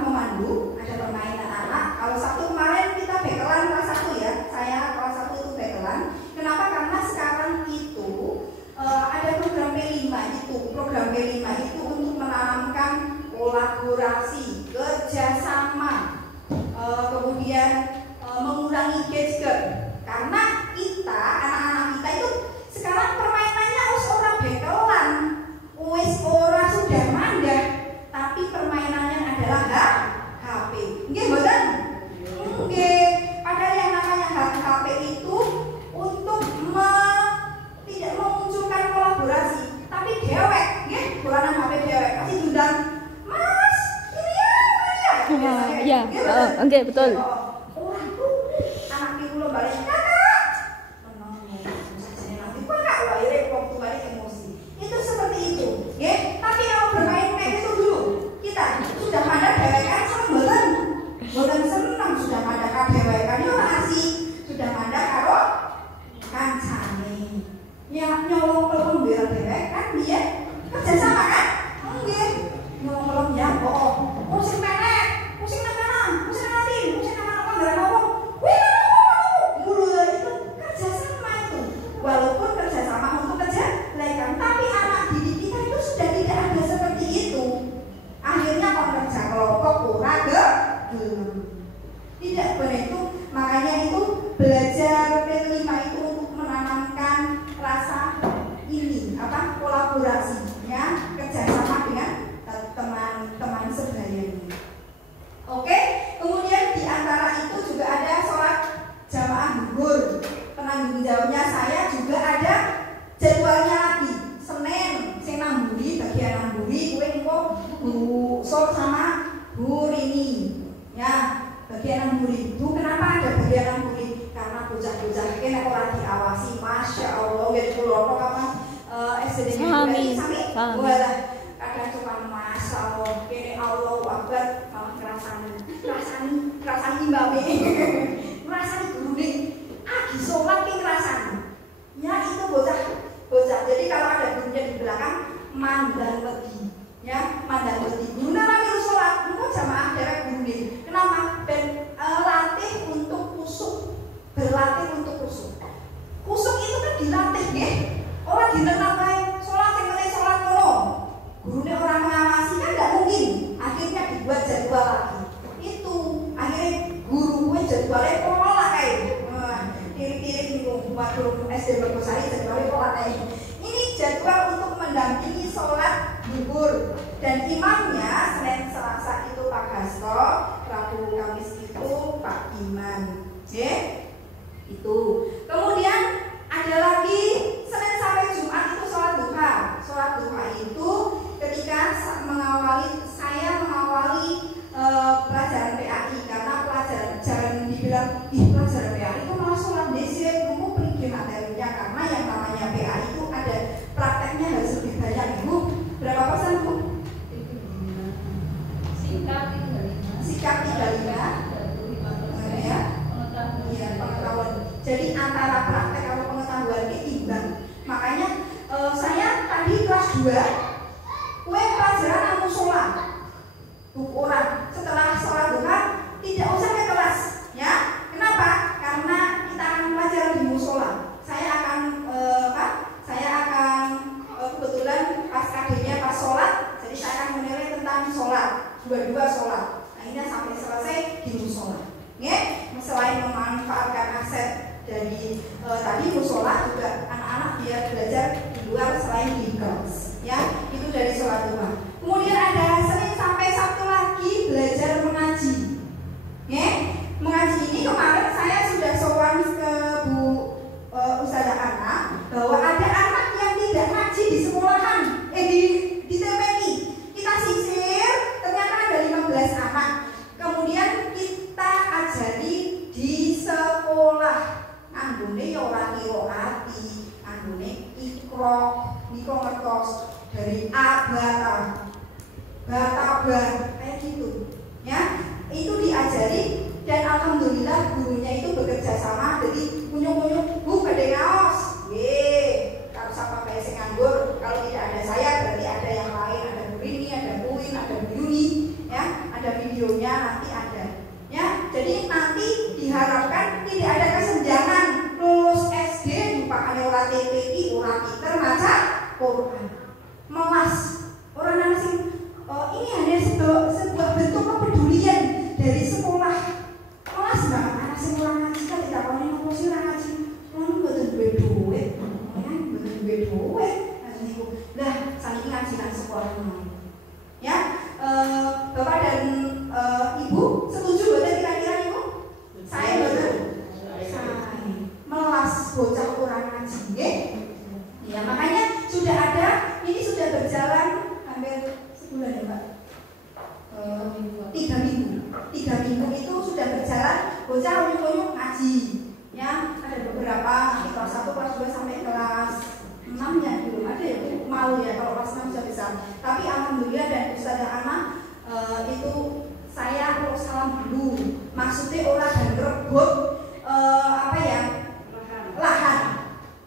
memandu, ada permainan anak. Kalau Sabtu kemarin kita bekelan kelas 1 ya, saya kelas 1 itu bekelan. Kenapa? Karena sekarang itu ada program P5 itu. Program P5 itu untuk menanamkan kolaborasi, kerjasama, kemudian mengurangi gadget. Karena kita, anak-anak kita itu sekarang permainannya wis ora bekelan, wis ora sudah mandah, tapi permainannya adalah HP. Nggih mboten? Nggih. Padahal yang namanya HP itu untuk tidak memunculkan kolaborasi, tapi dewek, nggih, dolanan HP dewek. Masih diundang, Mas, ini ya. Iya, oke betul. Orang tuh anak ibu lo balik kakak, nanti kakak lahirnya waktu balik emosi. Itu seperti itu, ya. Tapi kalau bermain kayak itu dulu, kita sudah ada dewekan seneng, bukan senang sudah ada dewekan, ya asik, sudah ada karo kancane. Ya nyolong pelong biar dewek kan dia kerjasama kan? Enggak, nyolong ya kok. Musik menek, musik makanan, musik nanti, musik apa nggak ngomong. Wih, mulu itu kerjasama itu. Walaupun kerjasama untuk kejelekan, tapi anak didik kita itu sudah tidak ada seperti itu. Akhirnya kerja kelompok kurang tidak benar itu. Makanya itu belajar P5 itu untuk menanamkan rasa ini kolaborasi ya, kerjasama dengan teman-teman sebayanya. Oke, kemudian di antara itu juga ada sholat jamaah zuhur. Penanggung jawabnya saya juga ada jadwalnya lagi. Senin, saya namburi bagian namburi, gue engko Bu Sol sama Bu Rini ya, bagian namburi. Bu kenapa ada bagian namburi? Karena bocah-bocah ini nek ora diawasi, masya Allah, wis kula apa SD sami. Walah, kadang cuma masya Allah, kene Allah Akbar, malah ngrasani mbake. Ngrasani gurune. Agi sholat ki ngrasani. Ya itu bocah. Jadi kalau ada gurunya di belakang mandang wedi. Ya, mandang wedi. Gurune lagi sholat, engko jamaah dewek gurune. Kenapa? Ben latih untuk kusuk. Berlatih untuk kusuk. Kusuk itu kan dilatih nggih. Ora dinenang wae sholat sing penting sholat ngono. Gurune orang mengawasi kan enggak mungkin. Akhirnya dibuat jadwal lagi. imamnya Senin Selasa itu Pak Hasto, Rabu Kamis itu Pak Iman. Oke? Itu. Kemudian ada lagi Senin sampai Jumat itu sholat duha. Sholat duha itu ketika saya mengawali pelajaran PAI, karena pelajaran jangan dibilang pelajaran PAI itu malah sholat desi, kamu pergi materinya, karena yang namanya PAI itu ada prakteknya harus lebih banyak. Ibu berapa persen Bu? Sikap 35 ya, pengetahuan. Jadi antara praktek sama pengetahuan ini imbang. Makanya saya tadi kelas 2 pelajaran aku sholat orang setelah sholat duha tidak usah ke kelas ya. Kenapa? Karena kita akan belajar di musola. Saya akan kebetulan pas KD-nya pas sholat, jadi saya akan menilai tentang sholat, dua-dua sholat. Akhirnya sampai selesai di musola. Selain memanfaatkan aset dari tadi musola, juga anak-anak biar belajar di luar selain di kelas ya. Itu dari sholat duha. Kemudian ada Senin sampai Sabtu lagi belajar mengaji. Mengaji ini kemarin saya sudah sowan ke Bu Ustazah Ana bahwa ada anak yang tidak ngaji di sekolahan, di TPI. Kita sisir, ternyata ada 15 anak. Kemudian kita ajari di sekolah. Anggone ya ora qiraati, anggone ikra, niku ngertos dari abata kayak gitu ya. Itu diajari dan alhamdulillah gurunya itu bekerja sama. Jadi kunyuk-kunyuk Bu badhe ngaos kalau siapa bae sing nganggur, kalau tidak ada saya berarti ada yang lain, ada Bu Rini, ada Bu Win, ada Bu Yuni ya, ada videonya nanti ada ya. Jadi nanti diharapkan tidak ada kesenjangan lulus SD dipakane ora TPI, ora pinter maca Quran, melas orang nasi. Ini hanya sebuah bentuk kepedulian dari sekolah. Kelas banget anak sekolah ngaji kan tidak boleh ngomong sih orang ngaji. Orang betul duit duit, betul duit duit. Lah, saling ngaji dan sekolah ya. Bapak dan Ibu setuju betul kira-kira Ibu? Saya betul. Saya melas bocah orang ngaji, ya makanya sudah ada. Ini sudah berjalan hampir sebulan ya Pak. 3 minggu. 3 minggu itu sudah berjalan bocah unyuk-unyuk ngaji ya. Ada beberapa kelas 1, kelas 2 sampai kelas 6 ya belum ada ya, malu ya kalau kelas 6 sudah bisa. Tapi alhamdulillah dan Ustazah Ana itu saya perlu salam dulu. Maksudnya orang dan rebut lahan.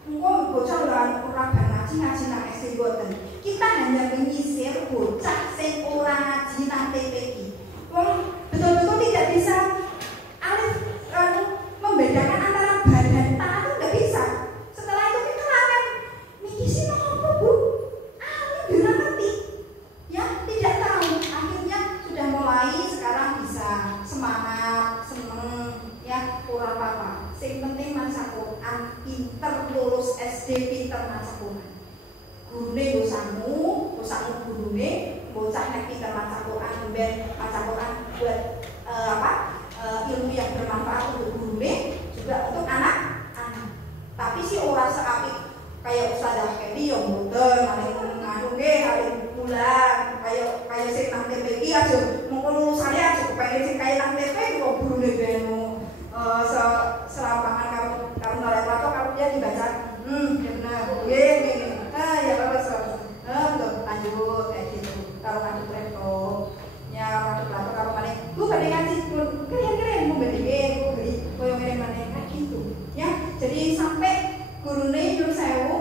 Engko bocah orang dan ngaji nang SD boten. Kita hanya menyisir bocah sing ora ngaji nang TPI. Betul-betul tidak bisa membedakan antara badan tangan itu nggak bisa. Setelah itu kita akan mikir sih apa Bu? Bila ngerti ya, tidak tahu. Akhirnya sudah mulai sekarang bisa semangat, seneng ya, kurang apa-apa. Yang penting maca Quran, pinter lulus SD, pinter maca Quran. Gurune dosamu gurune, bocah nek pinter maca Quran, ben maca Quran buat ilmu yang bermanfaat untuk gurune juga untuk anak-anak. Tapi sih ora seapik kayak Ustazah Kedi yang mboten nganu nggih pulang kayak sing nang TPI aja mengko lulusane aja kepengin sing kaya nang TPI kok gurune beno serampangan kamu nolak lato kamu dia dibaca ya benar ya bagus lanjut kayak gitu. Kalau ngaduk laptop ya ngaduk laptop kalau mana bu pada ngaji pun keren mau bedengin bu beli koyo mana kayak gitu ya. Jadi sampai gurune nyuruh sewu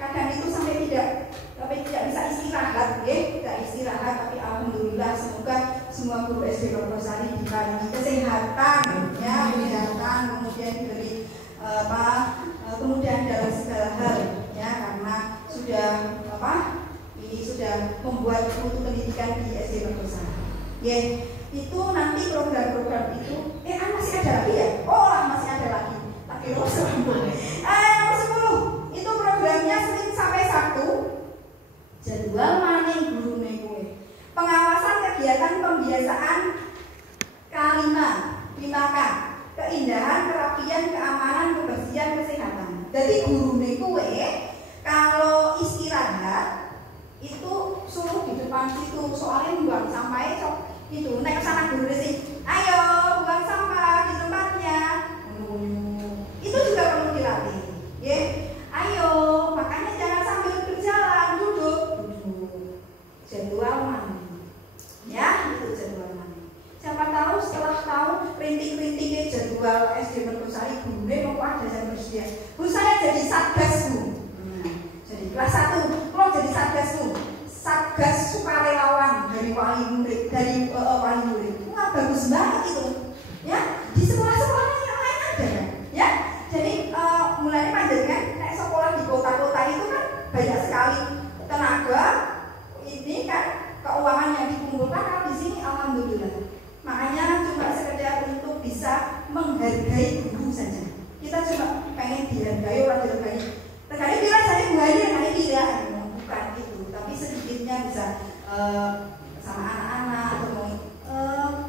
kadang itu sampai tidak bisa istirahat ya, tidak istirahat. Tapi alhamdulillah semoga semua guru SD Lorosari diberi kesehatan ya, kemudian diberi kemudian dalam segala hal ya, karena sudah ini sudah membuat mutu pendidikan di SD Lorosari ya. Itu nanti program-program itu masih ada lagi ya? Masih ada lagi. Tapi nomor 10 itu programnya Senin sampai Sabtu. Jadwal maning gurune kowe. Pengawasan kegiatan pembiasaan K5, 5K, keindahan, kerapian, keamanan, kebersihan, kesehatan. Jadi guru kuwe kalau istirahat itu suruh di depan situ, soalnya buang sampah itu naik ke sana guru sih, ayo buang sampah di tempatnya. Itu juga perlu dilatih, ya. Ayo, makanya jangan sambil berjalan, duduk. Jadwal mandi, ya, itu jadwal mandi. Siapa tahu setelah tahu rintik-rintiknya jadwal SD Mergosari, guru mau ada yang bersedia. Bu, saya jadi satgas, Bu. Jadi kelas 1, kalau jadi satgas, Bu. Satgas sukarelawan dari wali murid, wali murid. Wah, bagus banget itu. Ya, di sekolah-sekolah yang lain ada, ya. Jadi mulai panjangkan naik sekolah di kota-kota itu kan banyak sekali tenaga, ini kan keuangan yang dikumpulkan. Kalau di sini alhamdulillah. Makanya cuma sekedar untuk bisa menghargai guru saja. Kita cuma pengen dihargai, orang dihargai. Terkadang dia rasanya menghargai tidak, bukan itu. Tapi sedikitnya bisa sama anak-anak atau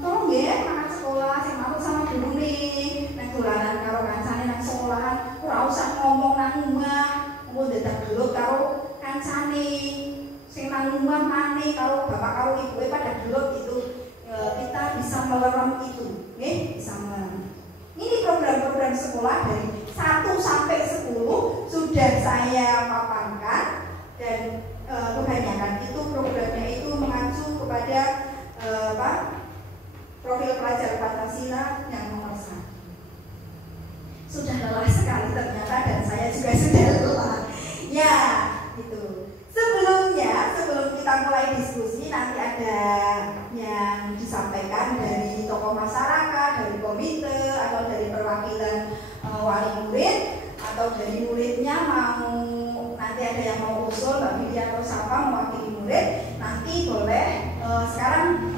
tolong ya anak sekolah yang mau sama guru nih, nang dolanan karo kancane nang sekolahan, ora usah ngomong nang omah, ngomong dadak gelut karo kancane. Sing nang omah maneh karo bapak karo ibuke pada gelut itu. Kita bisa melerem itu, bisa melerem. Ini program-program sekolah dari 1 sampai 10 sudah saya paparkan dan kebanyakan itu programnya itu mengacu kepada profil pelajar Pancasila yang nomor 1. Sudah lelah sekali ternyata dan saya juga sudah lelah. Ya, itu. Sebelum kita mulai diskusi nanti ada yang disampaikan dari tokoh masyarakat, dari komite atau dari perwakilan wali murid atau dari muridnya mau nanti ada yang mau usul Mbak Widya atau siapa mewakili murid nanti boleh. Sekarang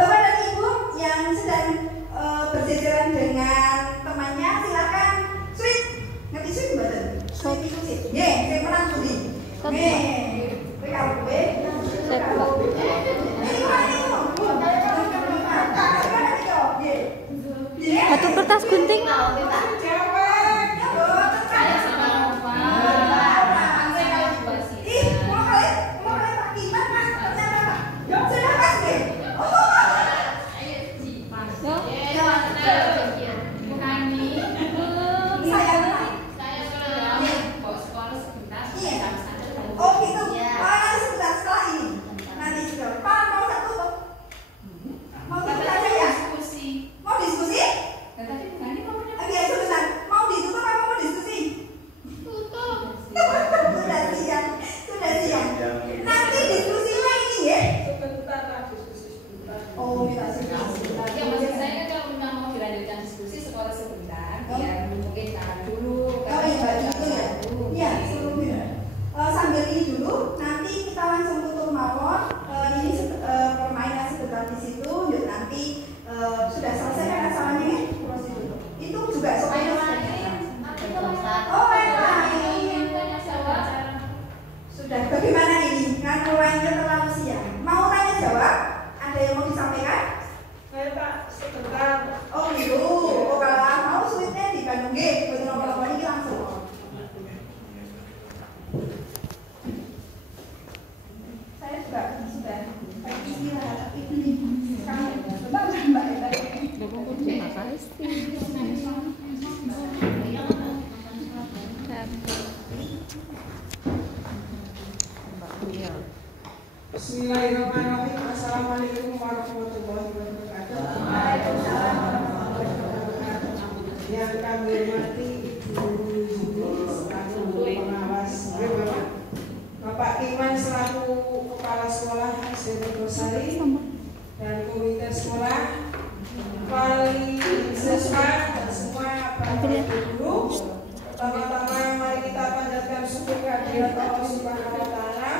Bapak dan Ibu yang sedang berjajaran dengan temannya silakan sweet ngerti sweet betul sweet itu sih saya menang tuh kalau gue Batu kertas gunting. Bismillahirrahmanirrahim. Assalamualaikum warahmatullahi wabarakatuh. Yang kami hormati Ibu selaku pengawas Bapak Iman selaku kepala sekolah SD Mergosari dan komite sekolah, wali siswa dan semua para guru. Pertama-tama mari kita panjatkan syukur kehadirat Allah Subhanahu wa taala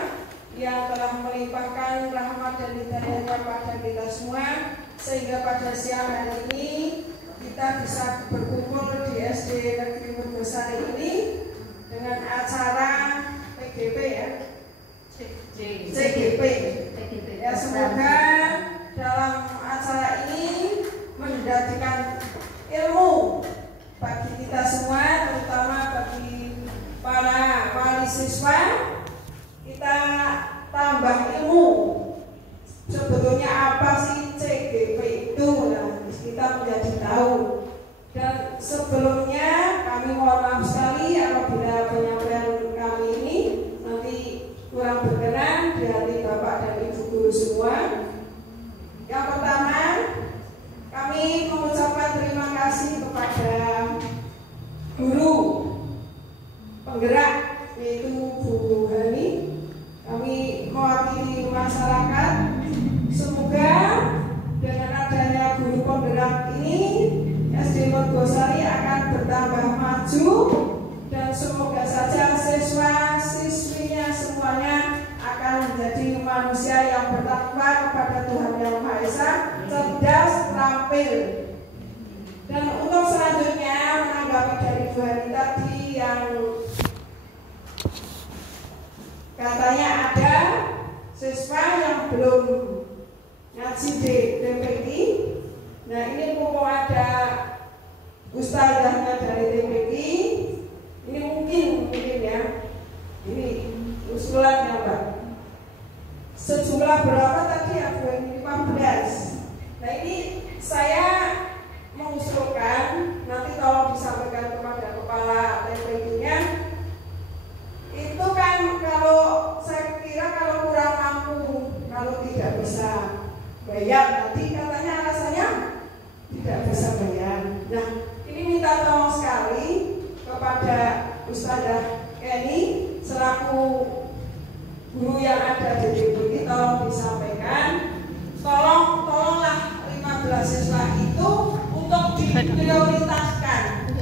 yang telah melimpahkan rahmat dan hidayahnya pada kita semua sehingga pada siang hari ini kita bisa berkumpul di SD Negeri Mergosari ini dengan acara PGP ya, CGP Ya, semoga dalam acara ini menjadikan ilmu bagi kita semua, terutama bagi para wali siswa. Kita tambah ilmu. Sebetulnya apa sih CGP itu? Nah, kita menjadi tahu. Dan sebelumnya kami mohon maaf sekali apabila penyampaian kami ini nanti kurang berkenan di hati Bapak dan Ibu guru semua. Yang pertama, kami mengucapkan terima kasih kepada guru penggerak yaitu Bu Hani. Kami mewakili masyarakat. Semoga dengan adanya guru penggerak ini SD Mergosari akan bertambah maju dan semoga saja siswa-siswinya semuanya akan menjadi manusia yang bertakwa kepada Tuhan Yang Maha Esa, cerdas, terampil. Dan untuk selanjutnya menanggapi dari Bu Hani tadi yang katanya ada siswa yang belum ngaji di TPI. Nah, ini mumpung ada ustazahnya dari TPI, ini mungkin ya, ini usulan ya Pak. Sejumlah berapa tadi ya Bu? 15. Nah, ini saya mengusulkan nanti tolong disampaikan kepada kepala TPI-nya. Itu kan kalau saya kira kalau kurang mampu, kalau tidak bisa bayar, nanti katanya alasannya tidak bisa bayar. Nah, ini minta tolong sekali kepada Ustazah Kenny selaku guru yang ada di DPD, tolong disampaikan, tolonglah 15 siswa itu untuk diprioritaskan,